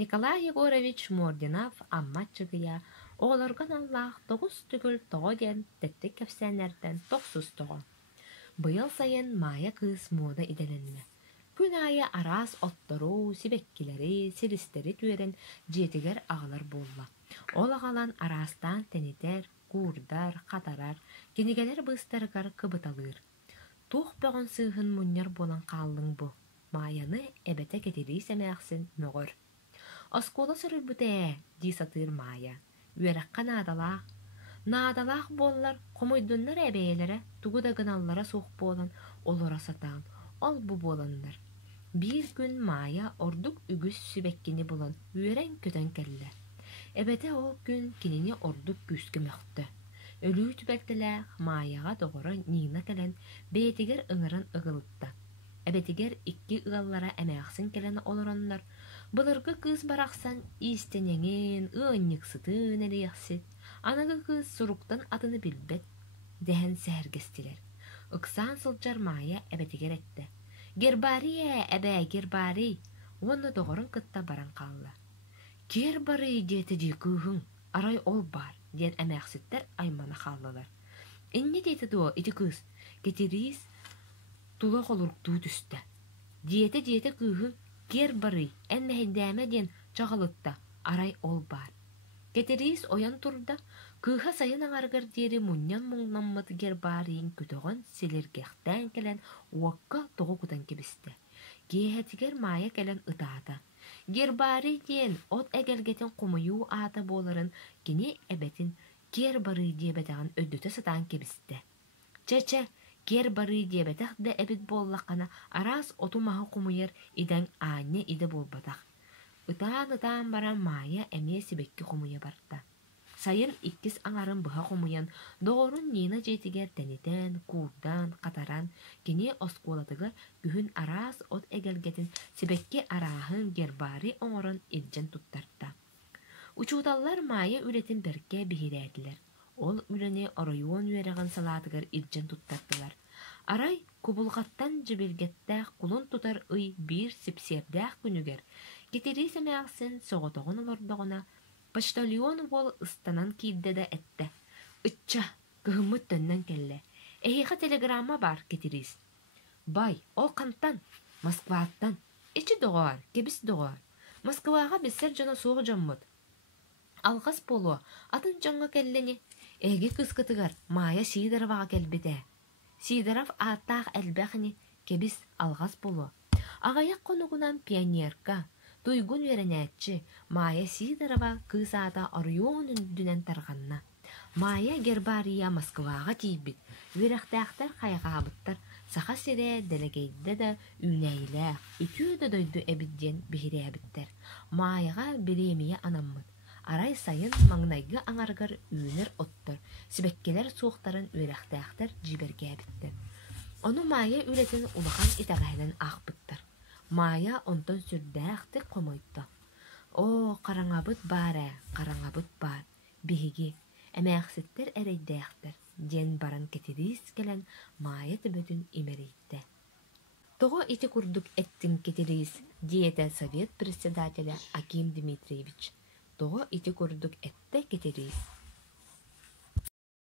Николай Егорович Мординов аммаччыгыя оолоргон аллаах 9 түгүл тоҕо диэн тэттик кэпсээннэртэн тохсус тоҕо. Быйыл сайын маая кыыс мода иделенне. Күн айы араас оттору, сибеккилери, сиристери түөрен жетигер аҕалар буолла. Ол аҕалан араастаан тенитер, куурдар, хатарар, кинигелер быыстарыгар кыбыталыыр. Туох бөҕөн сыыһын мунньар буолан хааллыҥ бу. Мааяны эбэтэ кетирии сэмээхсин мөҕөр. Оскуола сөрүлбүтэ дии сатыыр маая. Үөрэххэ наадалаах буоллар хомуйдуннар эбэйэлэрэ тугу да гыналлара суох буолан олора сатаан ол бу буоланнар. Биир күн маая ордук үгүс сүбэккини булан үөрэн көтөн келлэ. Эбэтэ ол күн кинини ордук күскө мөхтө. Өлүү түбэктэлээх мааяга доҕоро Нина келен бэйэтигер ыҥыран ыгылытта. Эбэтигер икки ыаллара эмээхсин келен олороннор. Былыргы кыыс барахсан иистенеңин, ыанньыксытын элиэхсит, анагы кыыс суруктан атыны билбет, дэһэн сэһэргестилэр. Ыксаан сылдьар маая эбэтигер этте. Гербарие, эбээ, гербарий, уонна доҕорун кытта баран хаалла. Гербарий диэти дии кыыһыҥ, арай ол бар, диэн эмээхситтэр аймана хааллалар. Инни диэти дуо ити кыыс, кетириис тулох олуруктуу түстэ. Диэти кыыһыҥ, Гербарый, эн мэһэддээмэ диэн чаҕалытта, арай ол бар. Кетириис ойон турда, кыыһа сайын аҥаргар диэри мунньан муҥнаммыт гербарийин күтөҕөн силиргэхтээн келен уокка тоҕо кутан кибисте. Киэһэтигер маая келен ытаата. Гербарий диэн от эгелгетин хумуйуу аата буоларын кини эбэтин Гербарый диэбэтэҕин өйдөтө сатаан кибисте. Чэ, Гербарый диэбэтэх да эбит буоллаххана араас оту маһы хумуйар идэн аанньа иде буолбатах. Ытаан баран маая эмиэ сибекки хумуйа барда. Сайын иккис аҥарын быһа хумуйан доҕорун Нина дьиэтигэр тэнитэн, куурдан, хатаран кини оскуолатыгар күһүн араас от эгелгетин сибекки арааһын Гербарий оҥорон илдьэн туттарда. Учууталлар маая үлэтин берке биһирээдилэр. Ол үлэни ороюон үөрэҕин салаатыгар илдьэн туттардылар. Арай кубулҕаттан дьибилгэttäэх кулун тутар ый биир сипсиэрдээх күнүгэр кетирии сэмээхсин соҕотоҕун олордоҕуна почтальон уол ыстанан киирдэ этте. Ычча, кыһыммыт төннөн келлэ. Эһиэхэ телеграмма бар кетириис. Бай, ол хантан, Москвааттан. Ичи доҕоор, кебис доҕоор. Москваға биссер жана суох жаммыт. Алгас болуа, атын жоңга келлени. Эги кыскытыгар маая Сидоровага келбите. Сидоров ааттаах элбэхини кебис алгас болуа. Агаяк конугунан пионерка, туйгун вереняччи маая Сидорова кысаата орюон үндүнэн тарганна. Маая Гербария Москвага тийбит. Үрэхтээхтэр хайгаабыттар саха сире делегейдде да үнэйлээх, үтүү да дойду эбидден биһирээбиттер. Мааяга биремия анаммыт. Арай сайын маңнайгы аңаргар үүнер оттор, сибеккелер суохтарын үрэхтээхтэр жибергээбиттер. Ону маая үлэтин улахан итагаһынан аахпыттар. Маая онтон сүрдээхти комойто. О, караңабыт бар, биһиги, эмээхситтер эрейдээхтер, диэн баран кетириис келен маая төбөтүн имерийте. Тоҕо ити курдук эттин кетириис, диэtä совет председателя Аким Дмитриевич. Тоҕо ити курдук этте кетириис.